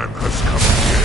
time has come again.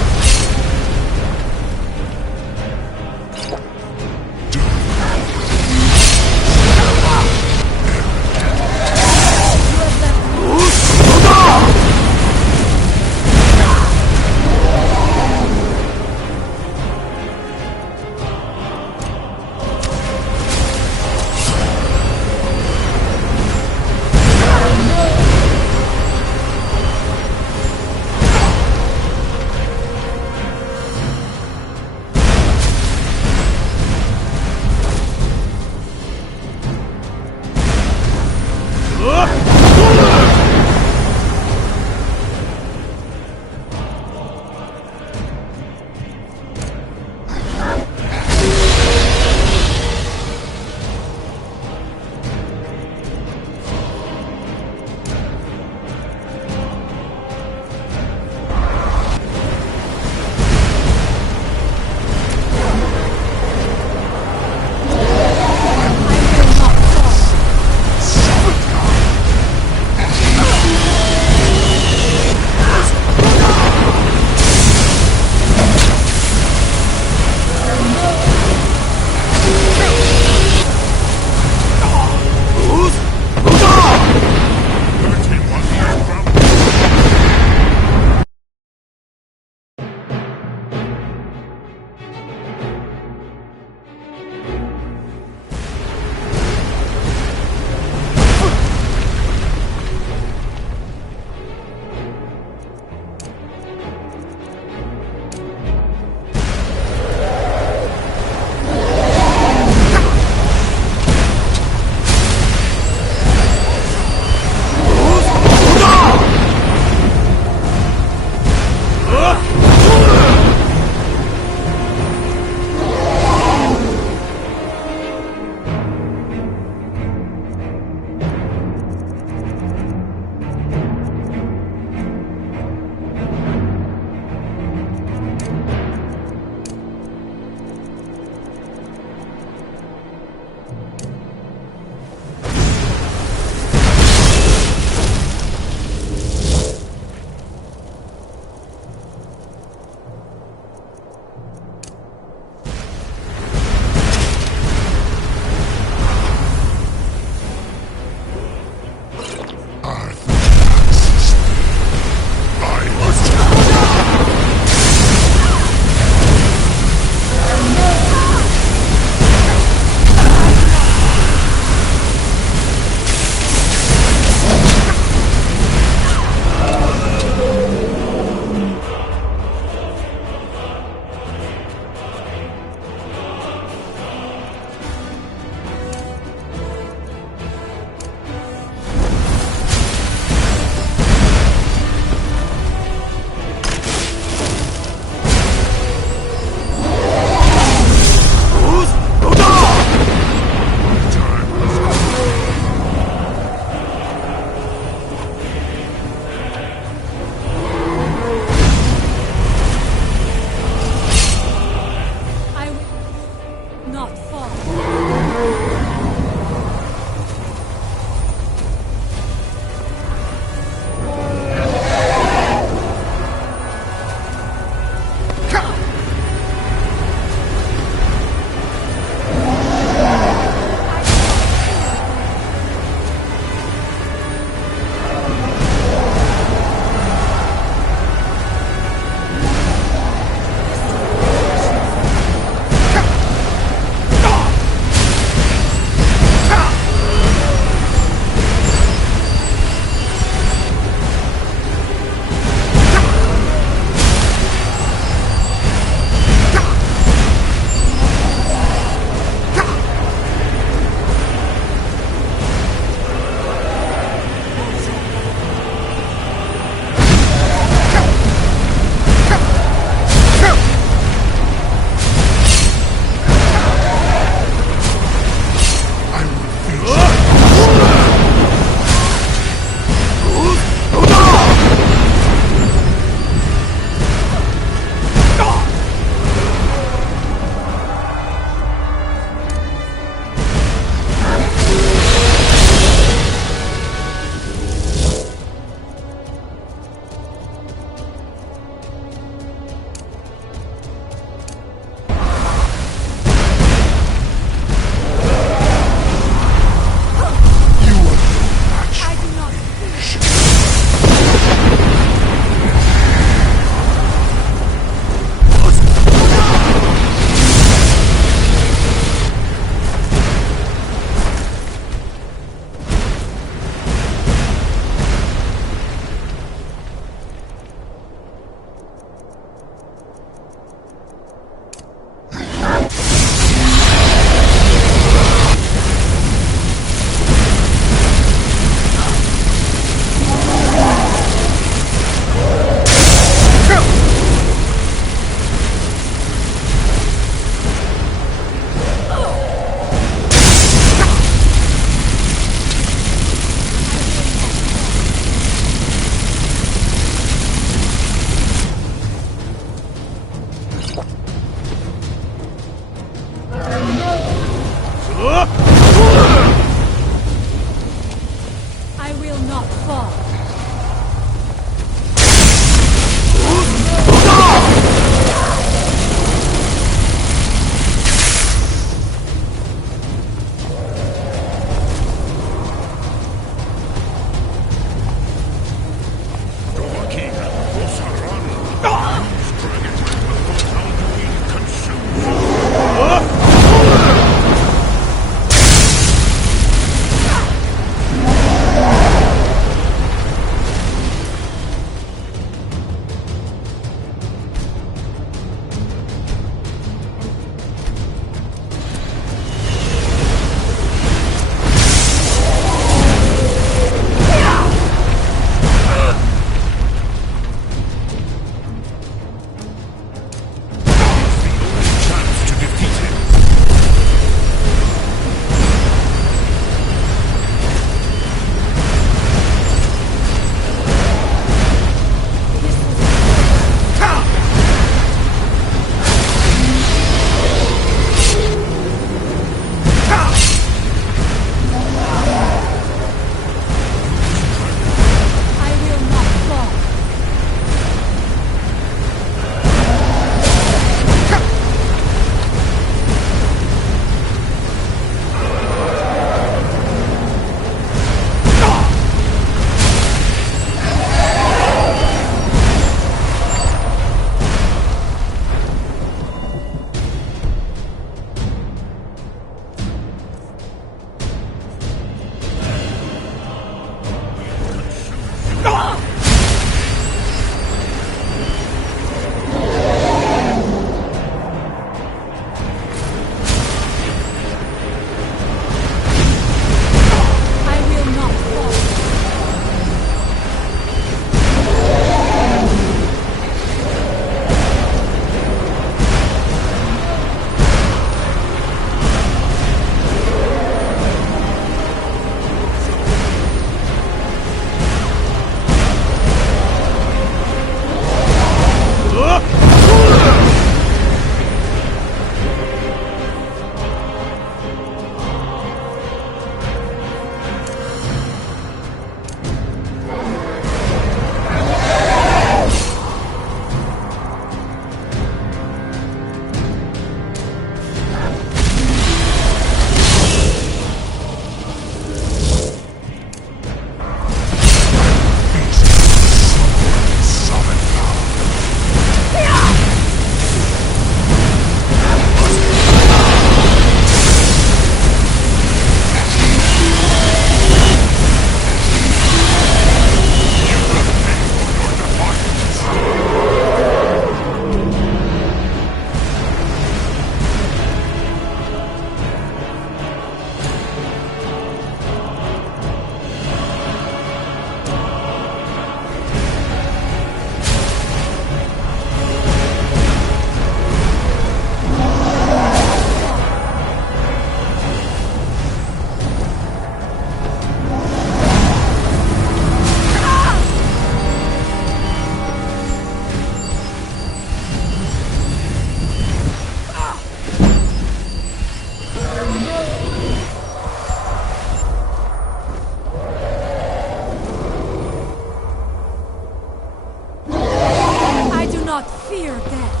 fear death.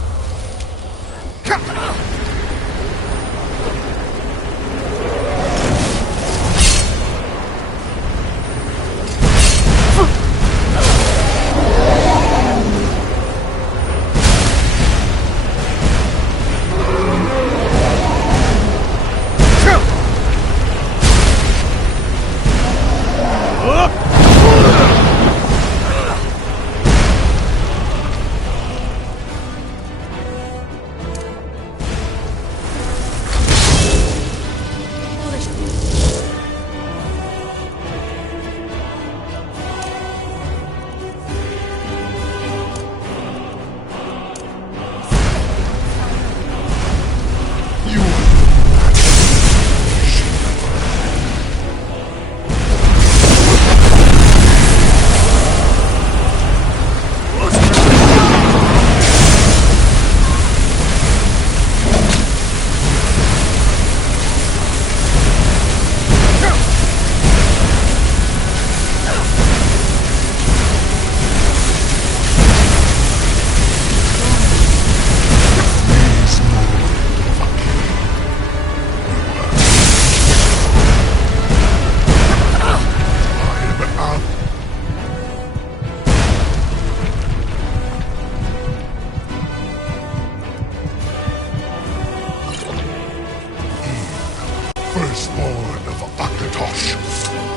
Firstborn of Akatosh,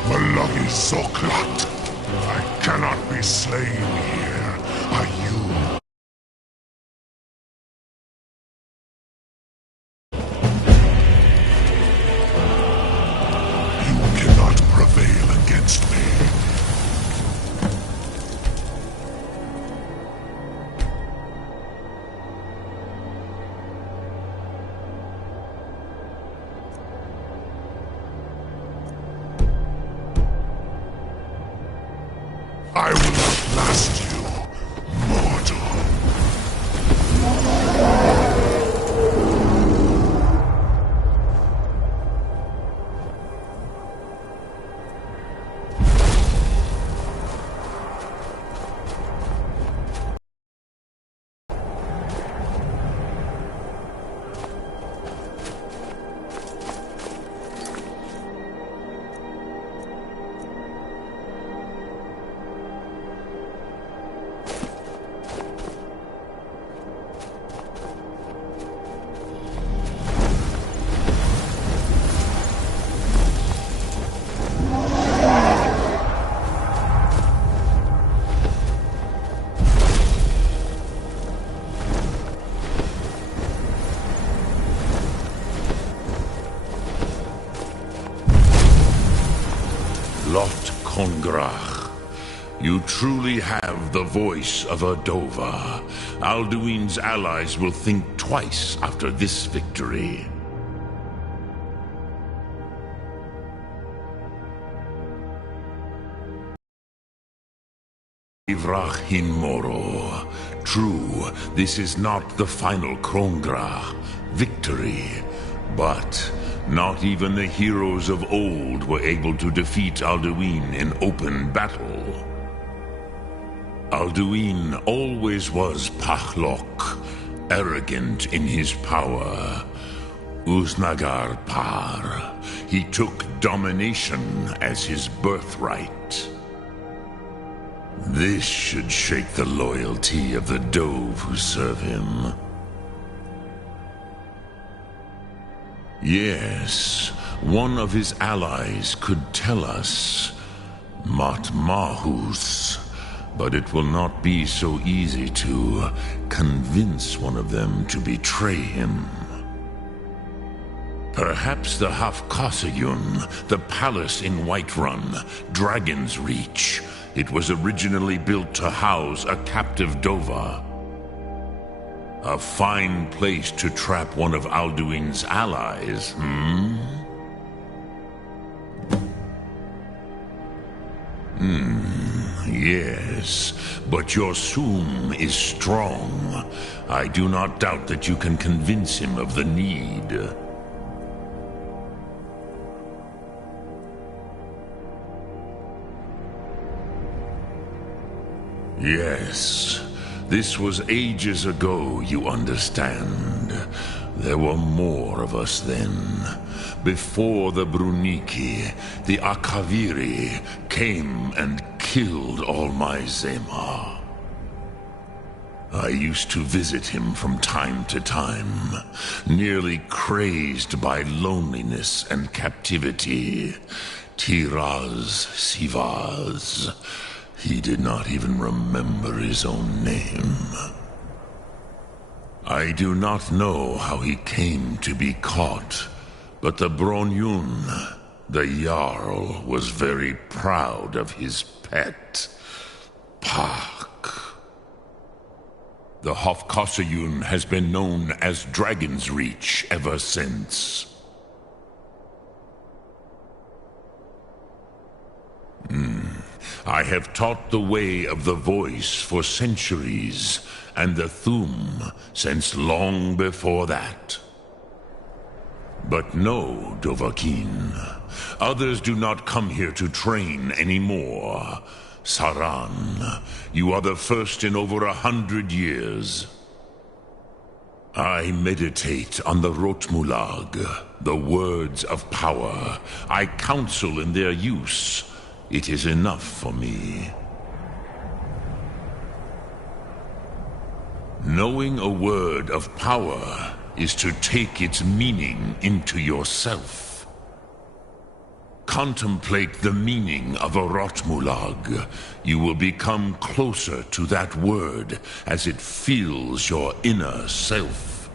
Malagi Zoklat. I cannot be slain here. Are you? You cannot prevail against me. I will outlast you, mortal. Lot Kongrach, you truly have the voice of a Dova. Alduin's allies will think twice after this victory. Ivrahin Moro. True, this is not the final Kongrach victory, but not even the heroes of old were able to defeat Alduin in open battle. Alduin always was Pahlok, arrogant in his power. Uznagar Par. He took domination as his birthright. This should shake the loyalty of the Dove who serve him. Yes, one of his allies could tell us, Matmahus, but it will not be so easy to convince one of them to betray him. Perhaps the Hafkasayun, the palace in Whiterun, Dragon's Reach. It was originally built to house a captive Dova. A fine place to trap one of Alduin's allies, Yes, but your Sum is strong. I do not doubt that you can convince him of the need. Yes, This was ages ago, you understand. There were more of us then. Before the Bruniki, the Akaviri came and killed all my Zema. I used to visit him from time to time, nearly crazed by loneliness and captivity. Tiraz Sivaz. He did not even remember his own name. I do not know how he came to be caught, but the Bronyun, the Jarl, was very proud of his pet, Pak. The Hofkosayun has been known as Dragon's Reach ever since. I have taught the way of the voice for centuries, and the Thum since long before that. But no, Dovahkiin. Others do not come here to train anymore. Saran, you are the first in over 100 years. I meditate on the Rotmulag, the words of power. I counsel in their use. It is enough for me. Knowing a word of power is to take its meaning into yourself. Contemplate the meaning of a Rotmulag. You will become closer to that word as it fills your inner self.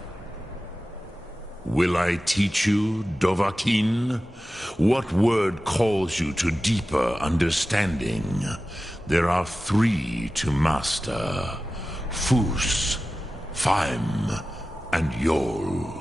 Will I teach you, Dovahkiin? What word calls you to deeper understanding? There are 3 to master: Fus, Faim, and Yol.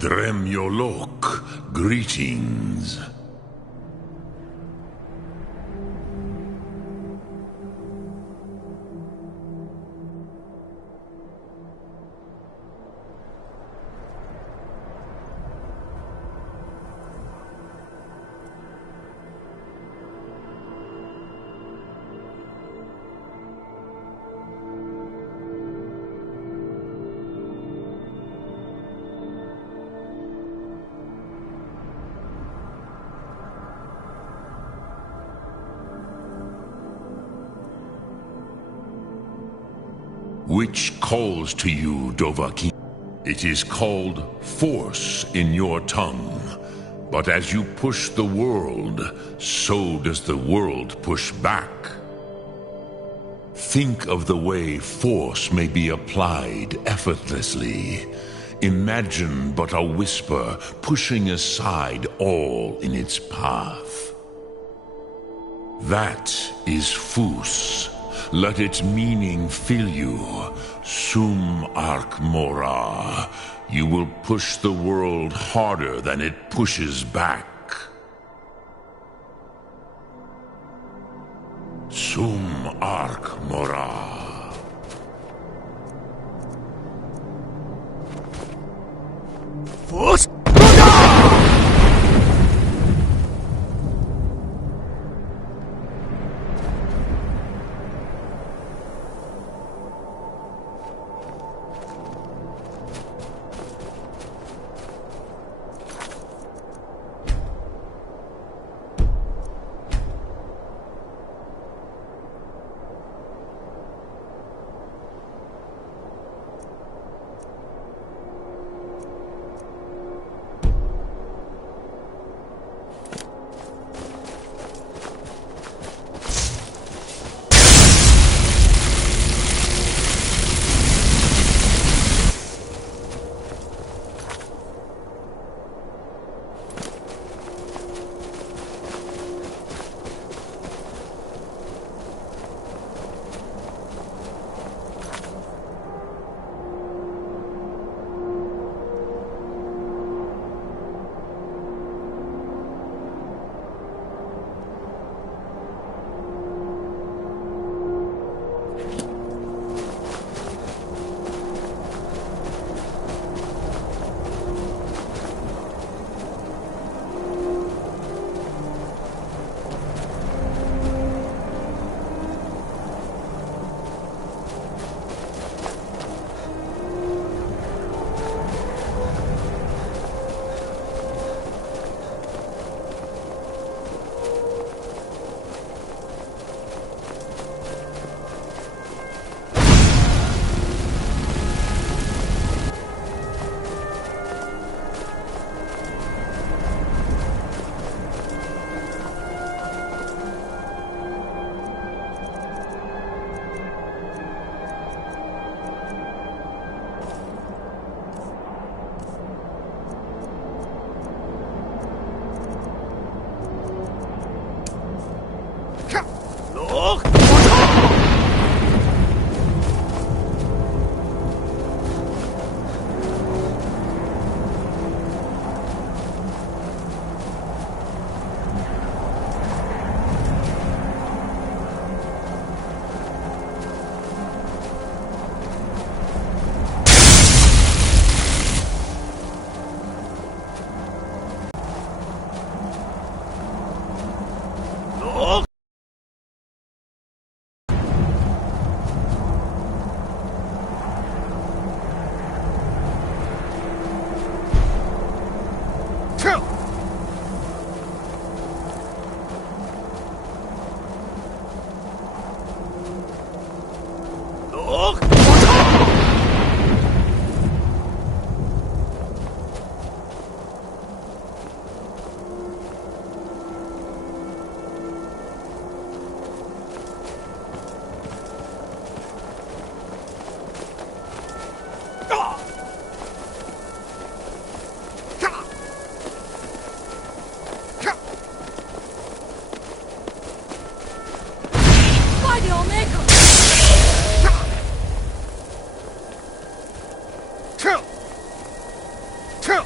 Dremyolok, greetings. Which calls to you, Dovahkiin? It is called force in your tongue. But as you push the world, so does the world push back. Think of the way force may be applied effortlessly. Imagine but a whisper pushing aside all in its path. That is Fus. Let its meaning fill you. Sum Ark Mora. You will push the world harder than it pushes back. Sum Ark Mora. Fus! Two!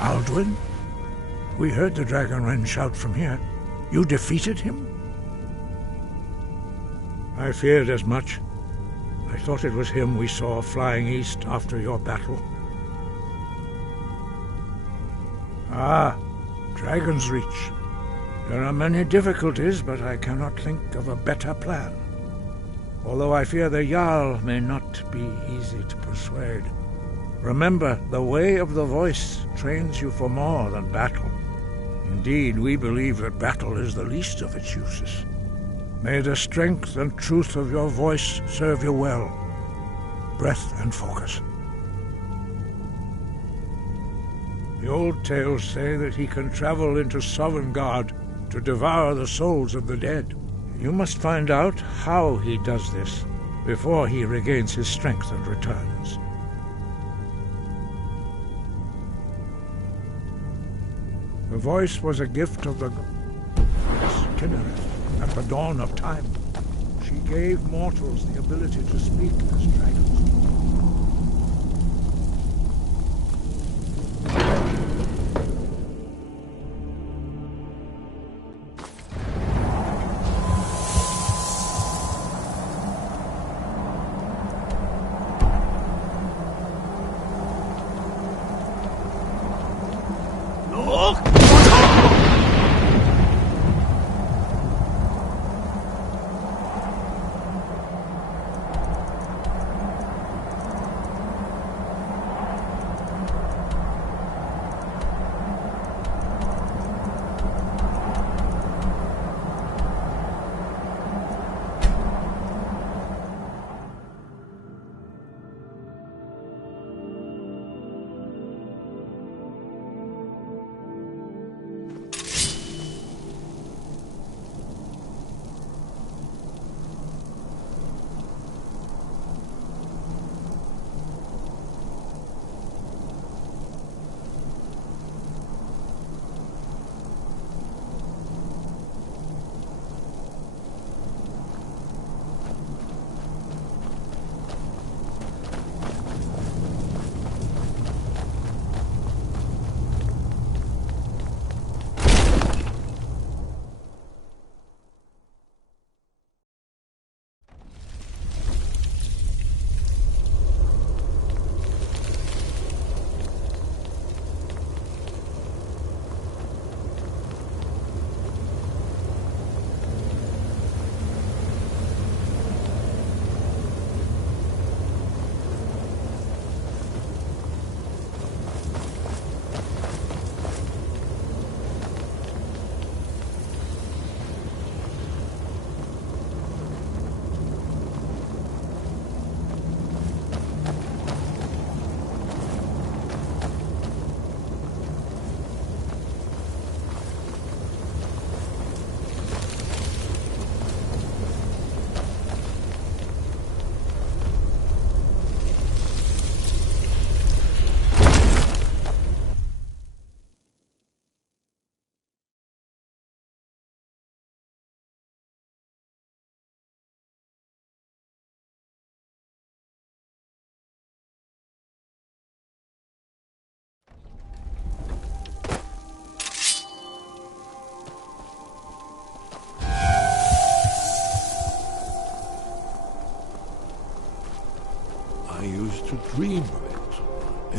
Alduin? We heard the Dragonren shout from here. You defeated him? I feared as much. I thought it was him we saw flying east after your battle. Ah, Dragon's Reach. There are many difficulties, but I cannot think of a better plan. Although I fear the Jarl may not be easy to persuade. Remember, the way of the voice trains you for more than battle. Indeed, we believe that battle is the least of its uses. May the strength and truth of your voice serve you well. Breath and focus. The old tales say that he can travel into Sovngarde to devour the souls of the dead. You must find out how he does this before he regains his strength and returns. The voice was a gift of the Kinnereth at the dawn of time. She gave mortals the ability to speak as dragons.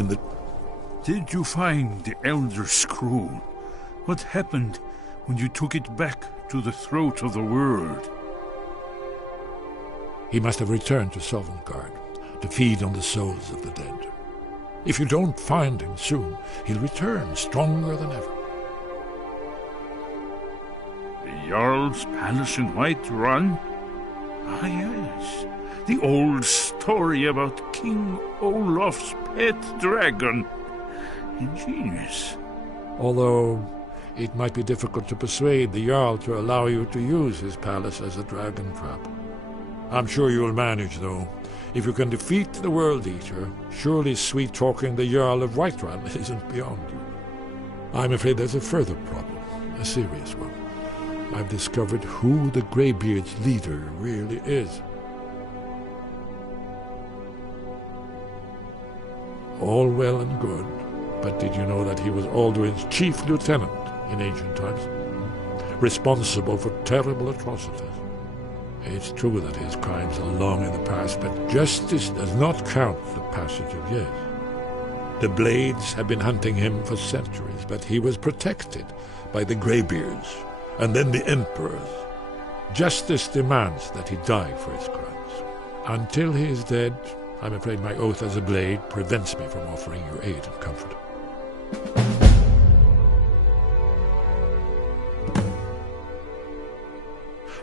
in the... Did you find the Elder Scroll? What happened when you took it back to the throat of the world? He must have returned to Sovngarde to feed on the souls of the dead. If you don't find him soon, he'll return stronger than ever. The Jarl's palace in Whiterun? Ah, yes. The old story about King Olaf's pet dragon. Ingenious. Although it might be difficult to persuade the Jarl to allow you to use his palace as a dragon trap. I'm sure you'll manage, though. If you can defeat the World Eater, surely sweet-talking the Jarl of Whiterun isn't beyond you. I'm afraid there's a further problem, a serious one. I've discovered who the Greybeard's leader really is. All well and good, but did you know that he was Alduin's chief lieutenant in ancient times? Responsible for terrible atrocities. It's true that his crimes are long in the past, but justice does not count the passage of years. The Blades have been hunting him for centuries, but he was protected by the Greybeards, and then the Emperors. Justice demands that he die for his crimes. Until he is dead, I'm afraid my oath as a Blade prevents me from offering you aid and comfort.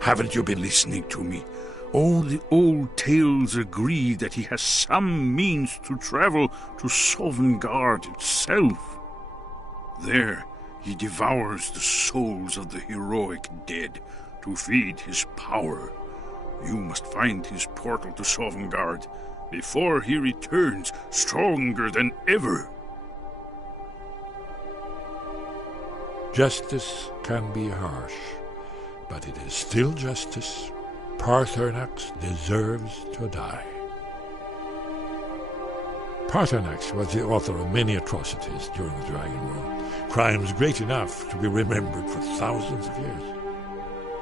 Haven't you been listening to me? All the old tales agree that he has some means to travel to Sovngarde itself. There, he devours the souls of the heroic dead to feed his power. You must find his portal to Sovngarde before he returns stronger than ever. Justice can be harsh, but it is still justice. Paarthurnax deserves to die. Paarthurnax was the author of many atrocities during the Dragon War, crimes great enough to be remembered for thousands of years.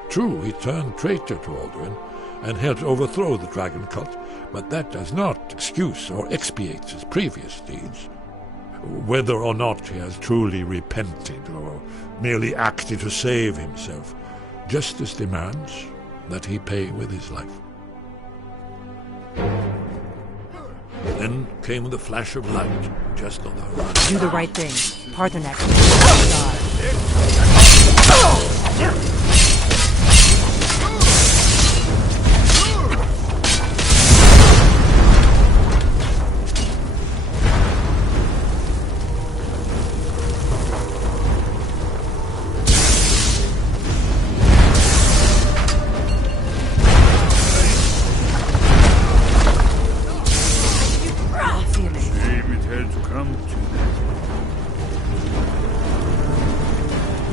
True, he turned traitor to Alduin and helped overthrow the dragon cult, but that does not excuse or expiate his previous deeds. Whether or not he has truly repented or merely acted to save himself, justice demands that he pay with his life. Then came the flash of light just on the horizon. Do the right thing. Paarthurnax.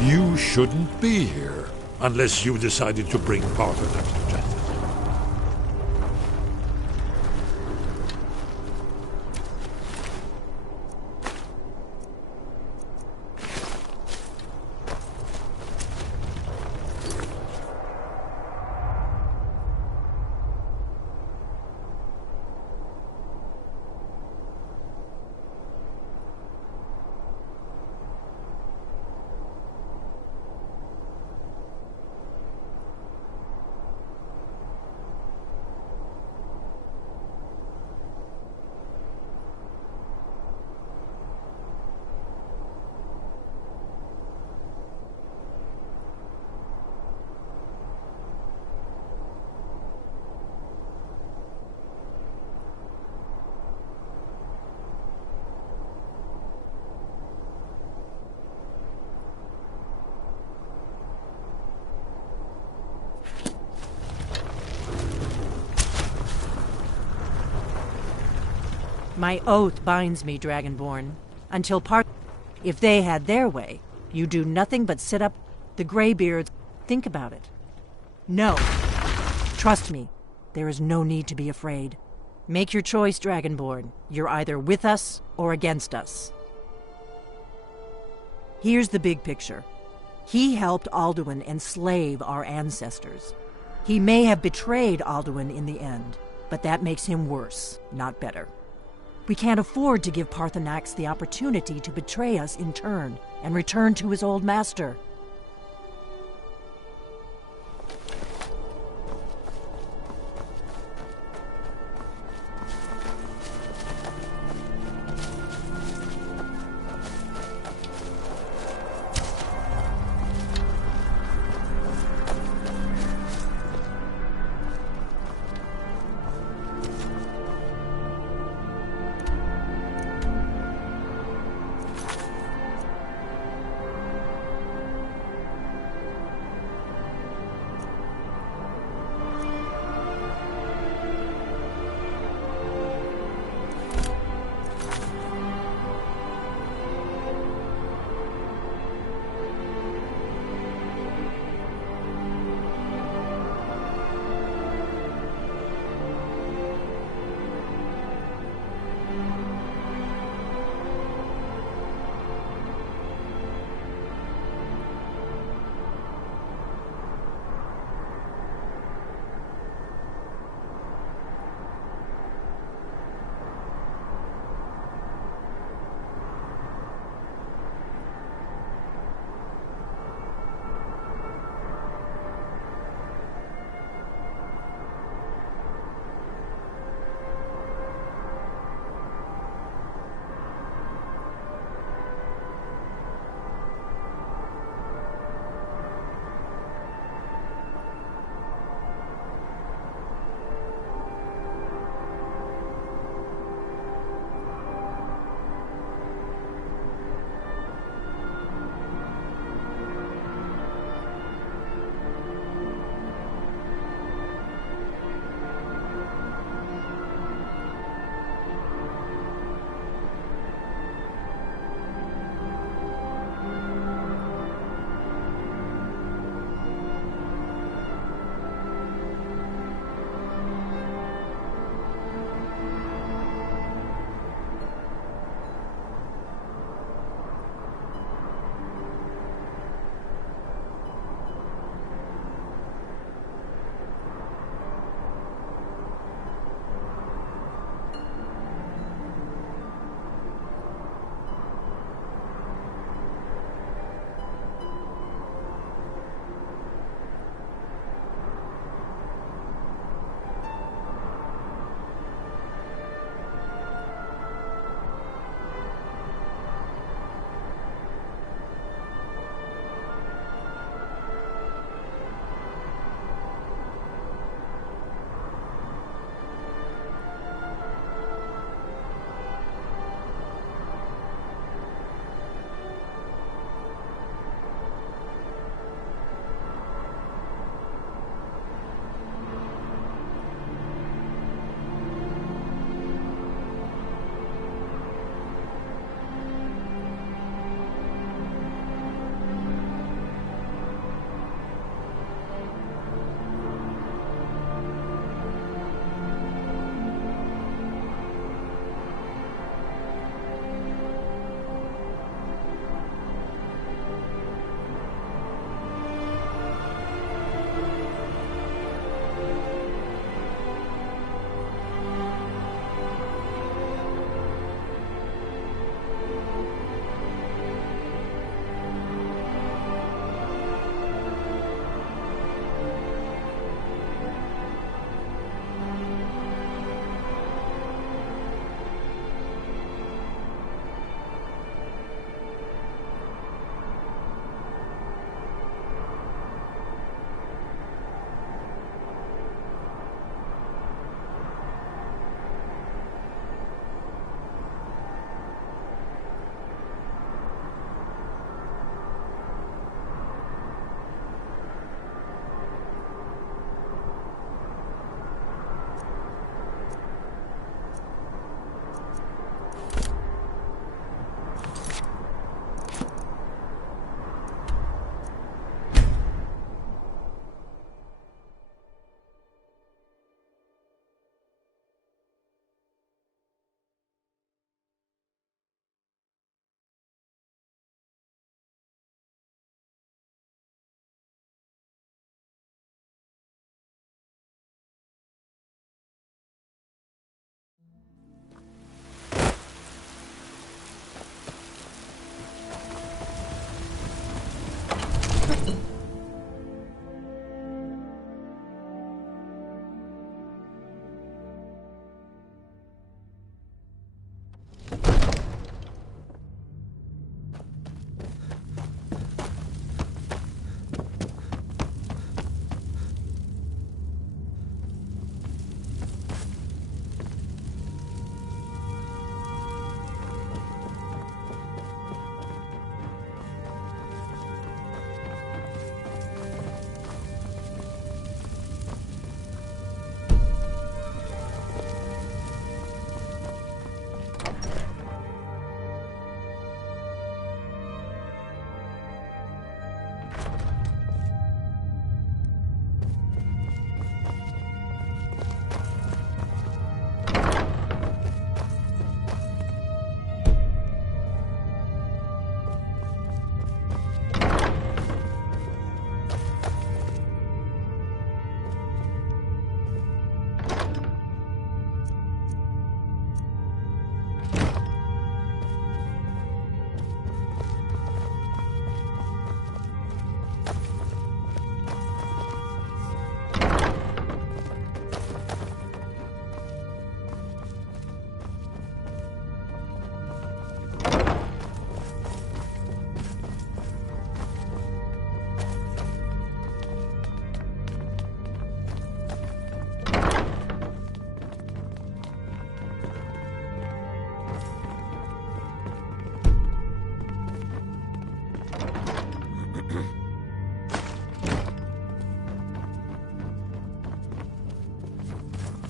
You shouldn't be here unless you decided to bring Paarthurnax to justice. My oath binds me, Dragonborn. Until if they had their way, you do nothing but sit up. The Greybeards, think about it. No. Trust me, there is no need to be afraid. Make your choice, Dragonborn. You're either with us or against us. Here's the big picture. He helped Alduin enslave our ancestors. He may have betrayed Alduin in the end, but that makes him worse, not better. We can't afford to give Parthenax the opportunity to betray us in turn and return to his old master.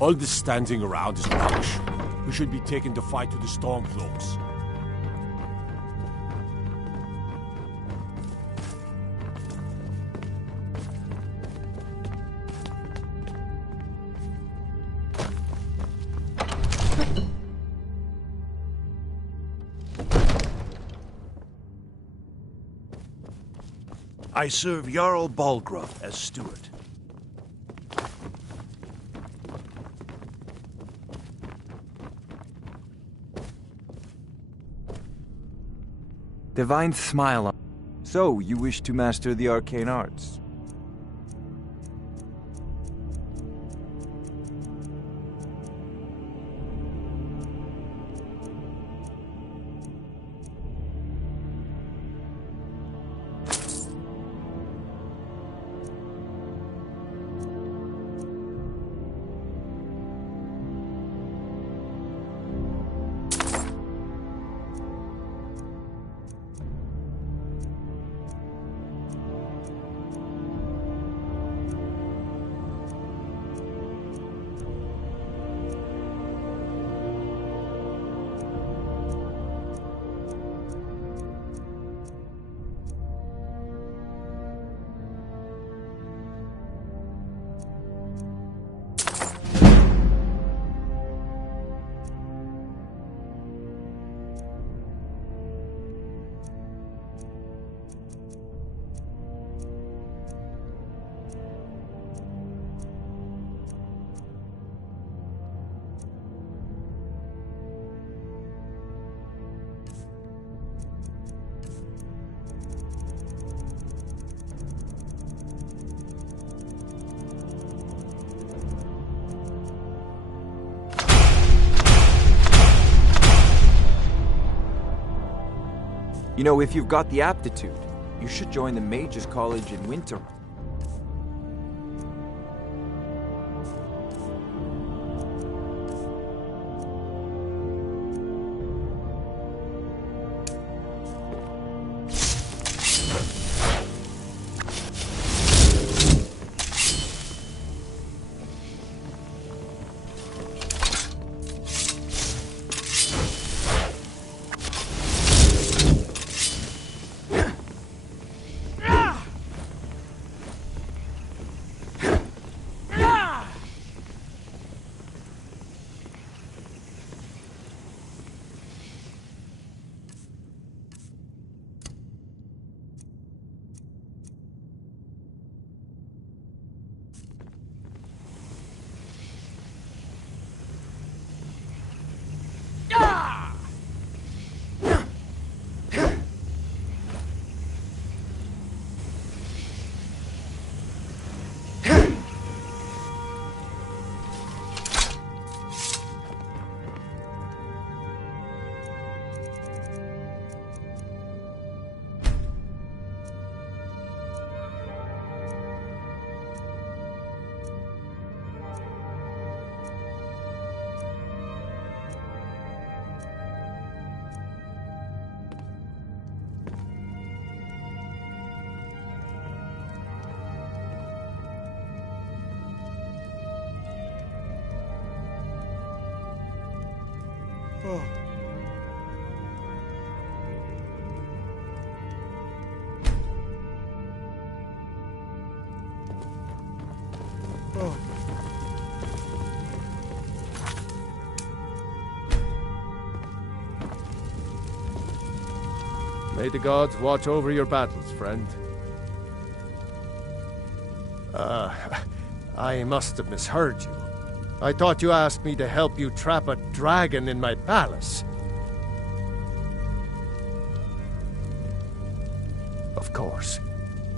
All this standing around is rubbish. We should be taking the fight to the Stormcloaks. I serve Jarl Balgruuf as steward. Divine smile on. So, you wish to master the arcane arts? You know, if you've got the aptitude, you should join the Mages College in winter. May the gods watch over your battles, friend. I must have misheard you. I thought you asked me to help you trap a dragon in my palace. Of course.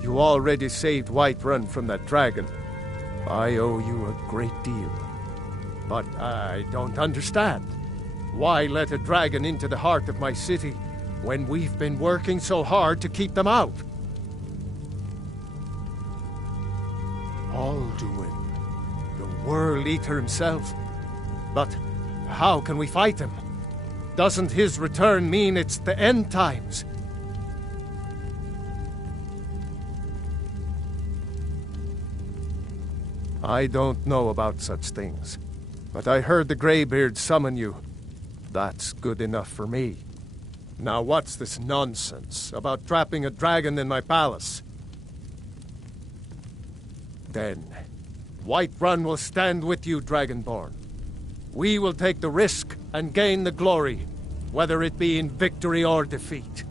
You already saved Whiterun from that dragon. I owe you a great deal. But I don't understand. Why let a dragon into the heart of my city when we've been working so hard to keep them out? Alduin, the World Eater himself. But how can we fight him? Doesn't his return mean it's the end times? I don't know about such things. But I heard the Greybeard summon you. That's good enough for me. Now what's this nonsense about trapping a dragon in my palace? Then, Whiterun will stand with you, Dragonborn. We will take the risk and gain the glory, whether it be in victory or defeat.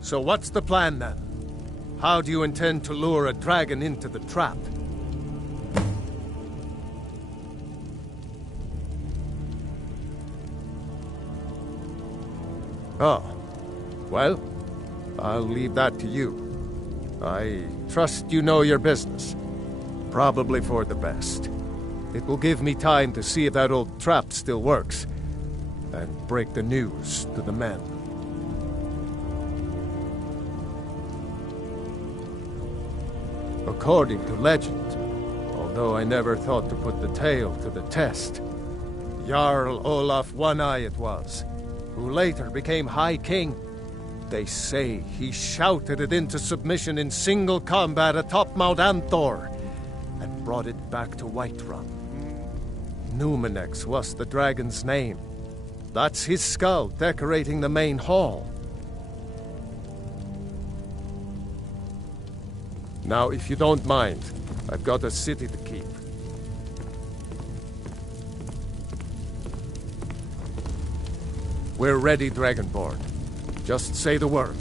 So what's the plan then? How do you intend to lure a dragon into the trap? Oh, well, I'll leave that to you. I trust you know your business. Probably for the best. It will give me time to see if that old trap still works, and break the news to the men. According to legend, although I never thought to put the tale to the test, Jarl Olaf One-Eye it was, who later became High King. They say he shouted it into submission in single combat atop Mount Anthor, and brought it back to Whiterun. Numenex was the dragon's name. That's his skull decorating the main hall. Now, if you don't mind, I've got a city to keep. We're ready, Dragonborn. Just say the word.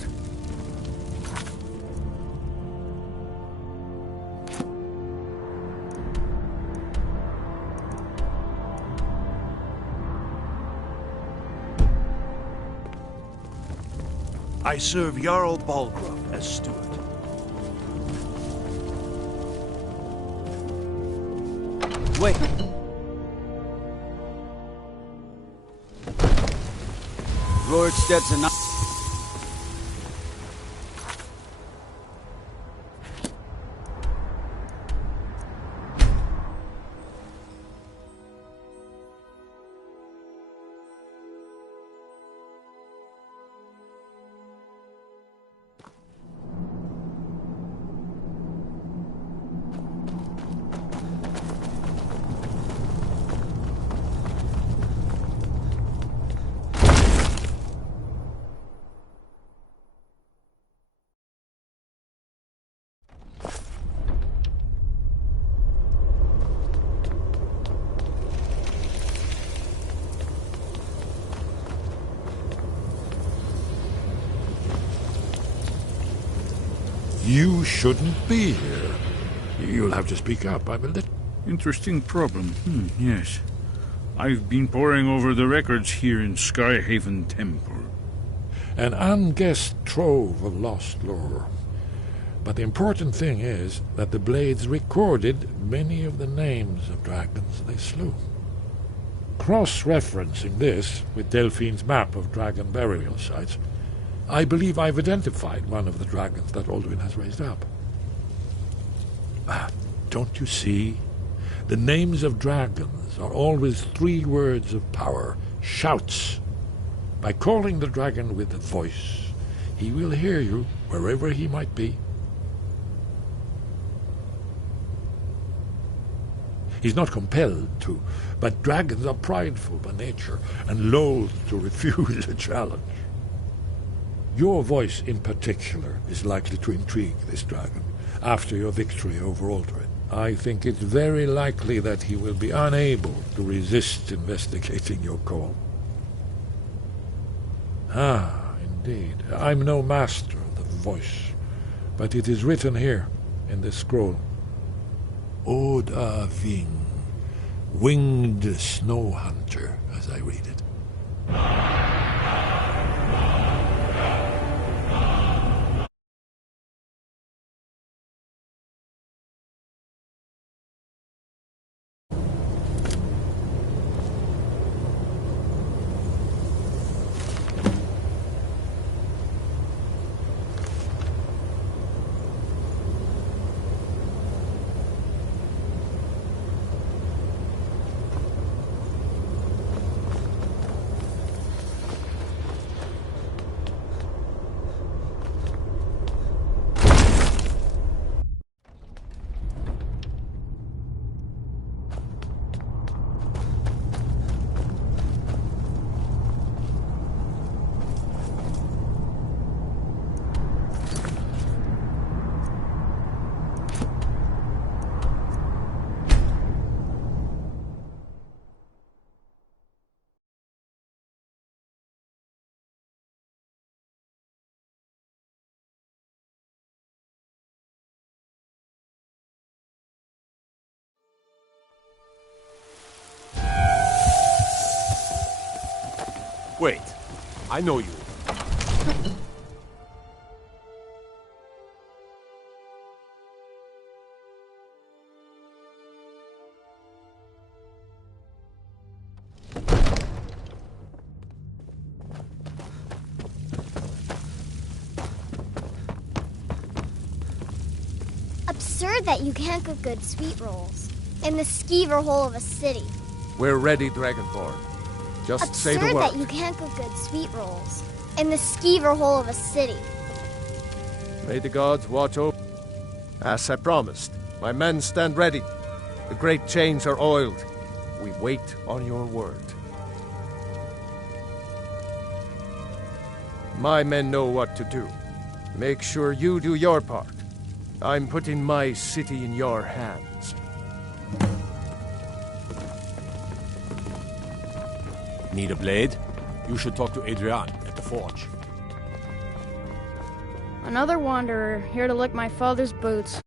I serve Jarl Balgruuf as steward. Wait. Roriksted's enough. You shouldn't be here. You'll have to speak up. I'm a little... Interesting problem. Yes. I've been poring over the records here in Skyhaven Temple. An unguessed trove of lost lore. But the important thing is that the Blades recorded many of the names of dragons they slew. Cross-referencing this with Delphine's map of dragon burial sites, I believe I've identified one of the dragons that Alduin has raised up. Don't you see? The names of dragons are always 3 words of power, shouts. By calling the dragon with a voice, he will hear you wherever he might be. He's not compelled to, but dragons are prideful by nature and loath to refuse a challenge. Your voice in particular is likely to intrigue this dragon after your victory over Alduin. I think it's very likely that he will be unable to resist investigating your call. Indeed. I'm no master of the voice, but it is written here in this scroll. Oda Ving, winged snow hunter, as I read it. Wait, I know you. Absurd that you can't cook good sweet rolls in the skeever hole of a city. We're ready, Dragonborn. Just say the Absurd word. that you can't cook good sweet rolls in the skeever hole of a city. May the gods watch over. As I promised, my men stand ready. The great chains are oiled. We wait on your word. My men know what to do. Make sure you do your part. I'm putting my city in your hands. Need a blade? You should talk to Adrian at the forge. Another wanderer, here to lick my father's boots.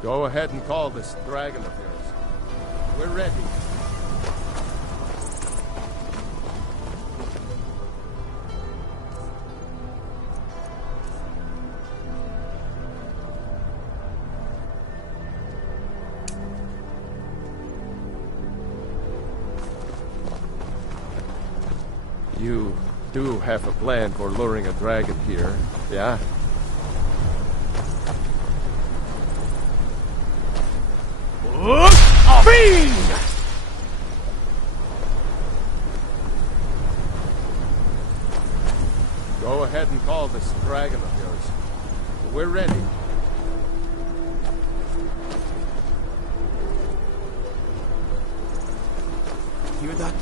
Go ahead and call this dragon of yours. We're ready. You do have a plan for luring a dragon here, yeah? Go ahead and call this dragon of yours. We're ready. Hear that?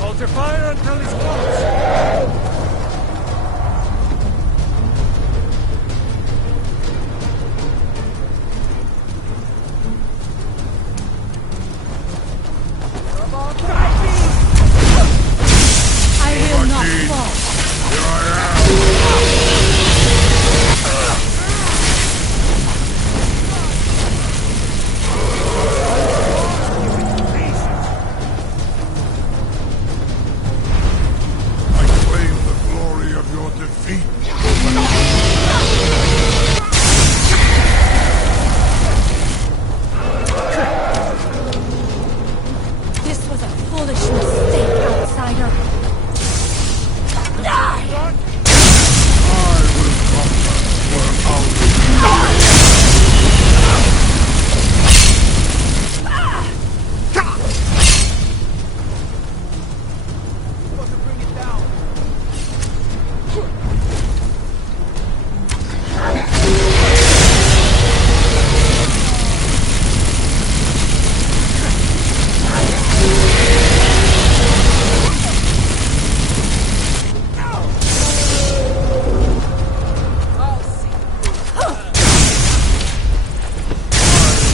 Hold your fire until he's close. I will not fall. I claim the glory of your defeat. This was a foolish mistake, outsider. Die! I will conquer where Alduin.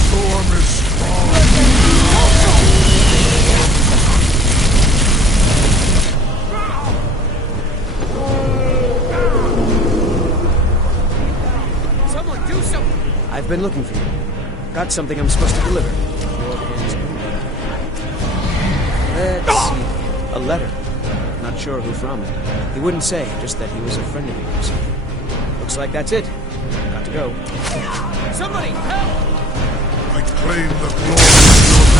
Storm is strong. Someone do something! I've been looking for you. Got something I'm supposed to deliver. Let's see. A letter. Not not sure who from. He wouldn't say, just that he was a friend of yours. Looks like that's it. Got to go. Somebody, help! I claim the glory.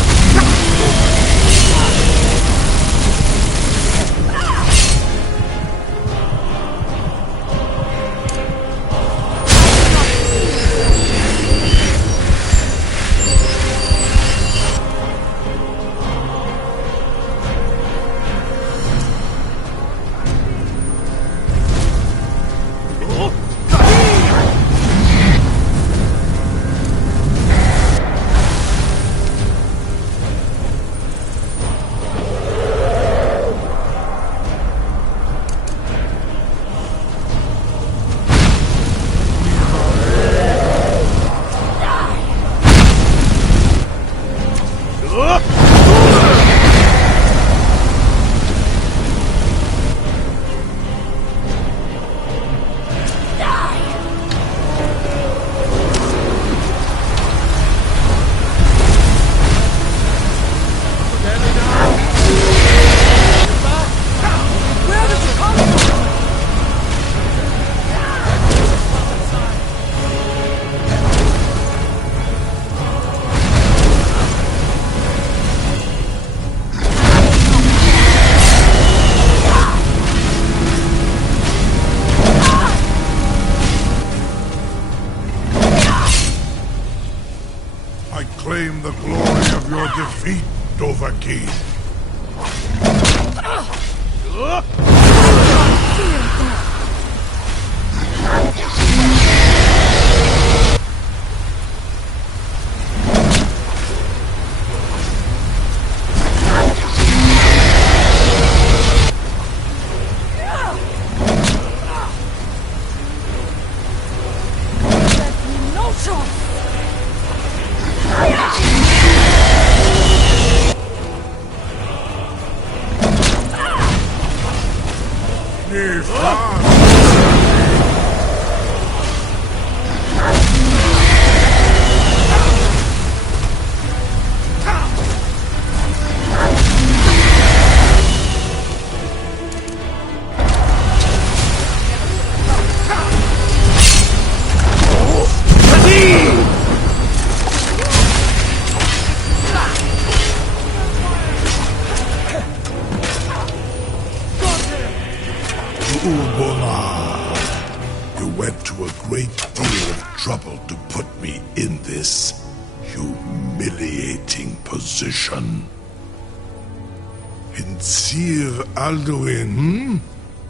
I claim the glory of your defeat, Dovahkiin. You went to a great deal of trouble to put me in this humiliating position. Sincere Alduin,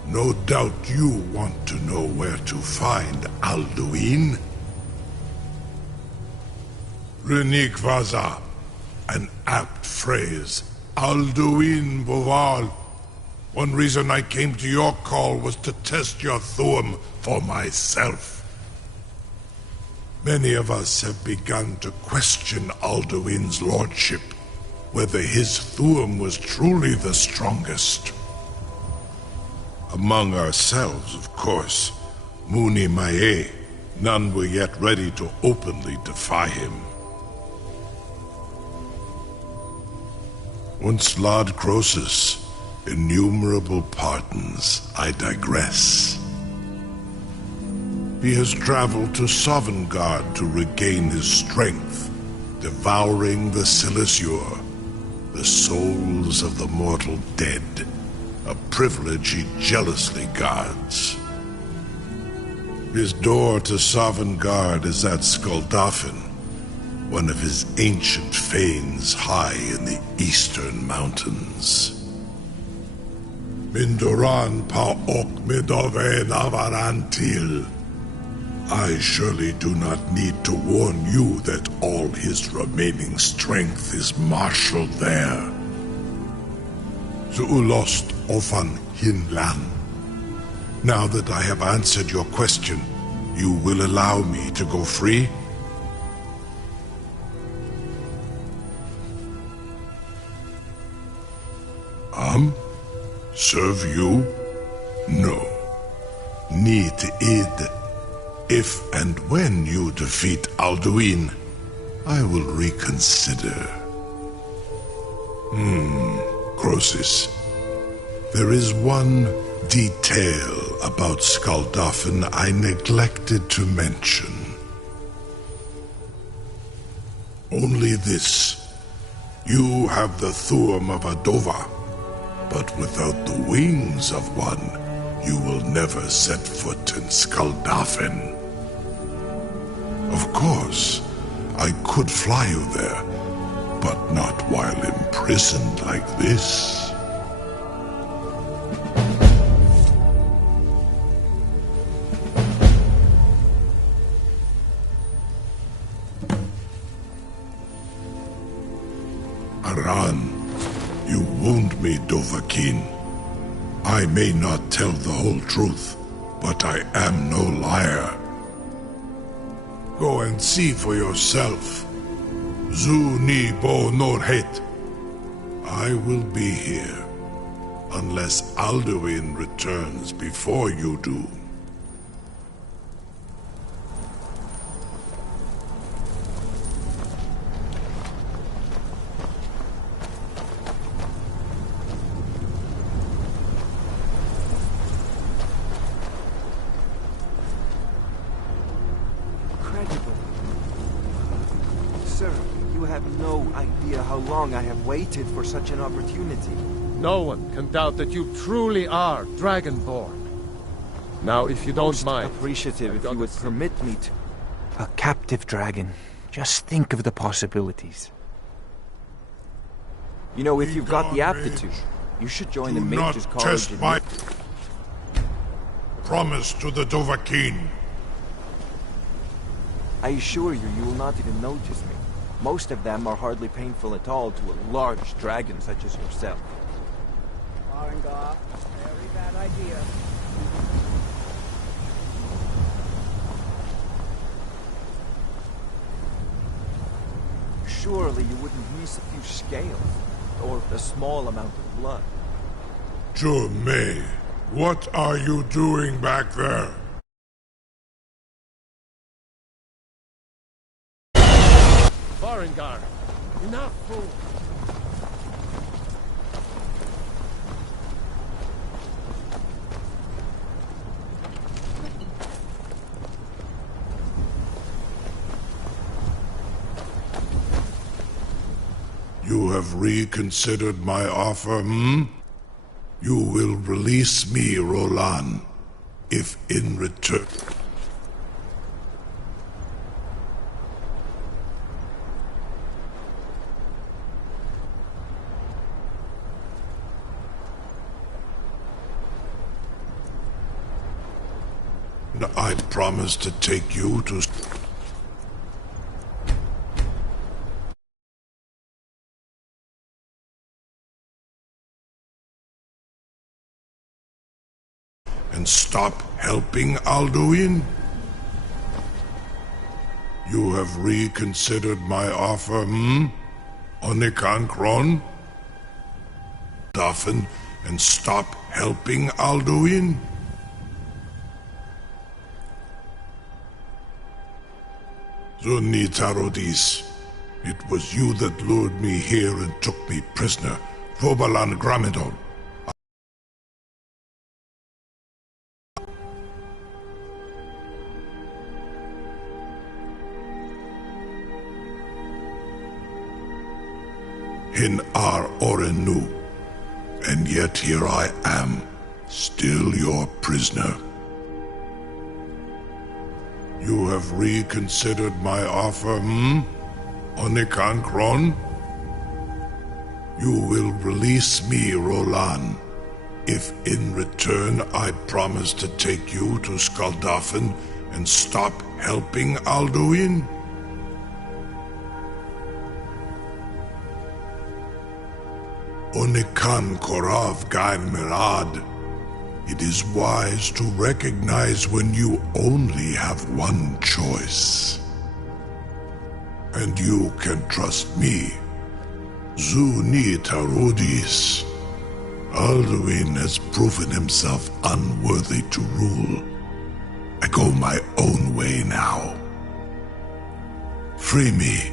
No doubt you want to know where to find Alduin. Renik Vaza, an apt phrase. Alduin Boval. One reason I came to your call was to test your Thuum for myself. Many of us have begun to question Alduin's lordship, whether his Thuum was truly the strongest. Among ourselves, of course, Muni Mae, none were yet ready to openly defy him. Once Lord Croesus, innumerable pardons, I digress. He has traveled to Sovngarde to regain his strength, devouring the Silesure, the souls of the mortal dead, a privilege he jealously guards. His door to Sovngarde is at Skuldafn, one of his ancient fanes high in the eastern mountains. Mindoran pa ok midove navarantil. I surely do not need to warn you that all his remaining strength is marshaled there. Zuulost ofan hinlan. Now that I have answered your question, you will allow me to go free? Serve you? No. Need id. If and when you defeat Alduin, I will reconsider. Croesus, There is one detail about Skaldafn I neglected to mention. Only this. You have the thumb of a Dova, but without the wings of one, you will never set foot in Skaldafn. Of course, I could fly you there, but not while imprisoned like this. Aran, you wound me, Dovahkiin. I may not tell the whole truth, but I am no liar. Go and see for yourself. Zu ni bo norhet. I will be here, unless Alduin returns before you do. Sir, you have no idea how long I have waited for such an opportunity. No one can doubt that you truly are Dragonborn. Now, if you don't mind... appreciative if you would permit me to... A captive dragon. Just think of the possibilities. You know, if you've got the aptitude, you should join the Mage's College. Test my promise to the Dovahkiin. I assure you, you will not even notice me. Most of them are hardly painful at all to a large dragon such as yourself. Arengar, very bad idea. Surely you wouldn't miss a few scales, or a small amount of blood. May, what are you doing back there? Arengar, enough, fool! You have reconsidered my offer, You will release me, Roland, if in return... I promise to take you to... and stop helping Alduin? You have reconsidered my offer, Onikan Kron? Daffen and stop helping Alduin? Tarodis, it was you that lured me here and took me prisoner. Vobalan Gramidon. In Ar Orenu, and yet here I am, still your prisoner. You have reconsidered my offer, Onikan Kron? You will release me, Roland, if in return I promise to take you to Skaldafn and stop helping Alduin? Onikan Korav Gain Mirad. It is wise to recognize when you only have one choice. And you can trust me. Zuni Tarudis. Alduin has proven himself unworthy to rule. I go my own way now. Free me,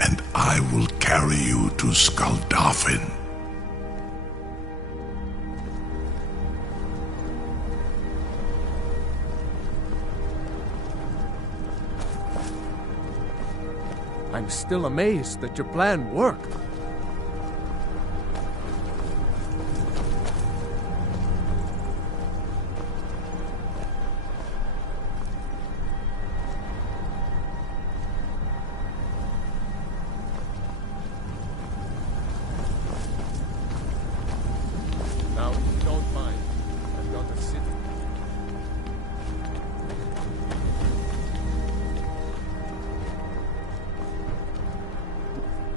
and I will carry you to Skaldafn. I'm still amazed that your plan worked. Now, if you don't mind, I've got a city.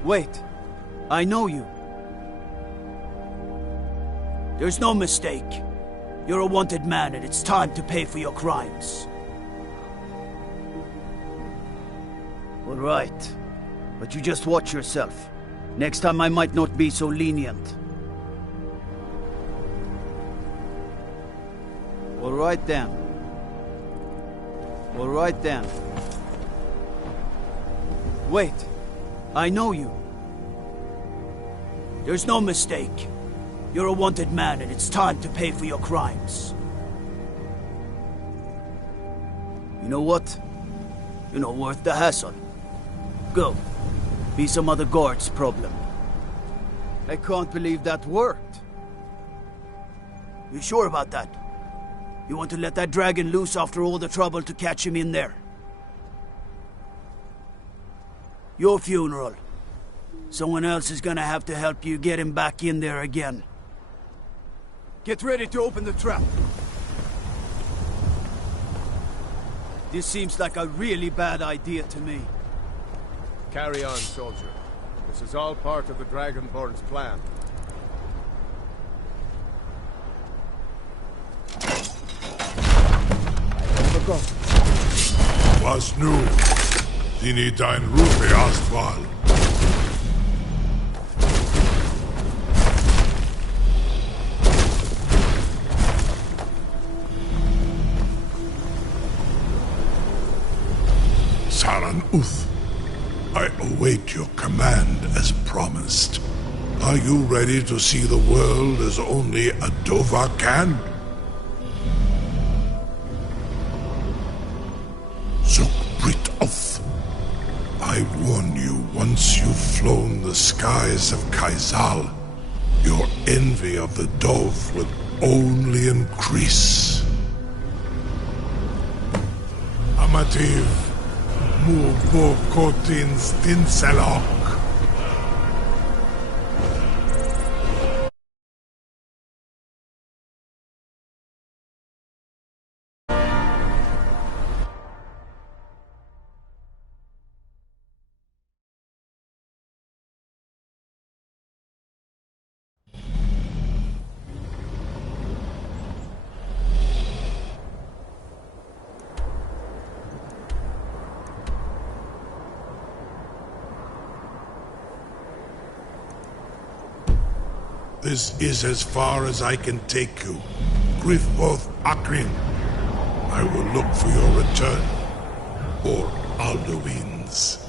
Wait. I know you. There's no mistake. You're a wanted man, and it's time to pay for your crimes. All right. But you just watch yourself. Next time I might not be so lenient. All right then. All right then. Wait. I know you. There's no mistake. You're a wanted man, and it's time to pay for your crimes. You know what? You're not worth the hassle. Go. Be some other guard's problem. I can't believe that worked. You sure about that? You want to let that dragon loose after all the trouble to catch him in there? Your funeral. Someone else is gonna have to help you get him back in there again. Get ready to open the trap. This seems like a really bad idea to me. Carry on, soldier. This is all part of the Dragonborn's plan. Was nu? Dini dein Rufe erstmal. Saran Uth, I await your command as promised. Are you ready to see the world as only a Dova can? Zukbrit Oth, I warn you, once you've flown the skies of Kaizal, your envy of the Dove will only increase. Amativ, Mugbo Kotins Tinselok. This is as far as I can take you. Grifoth Akrin. I will look for your return. Or Alduin's.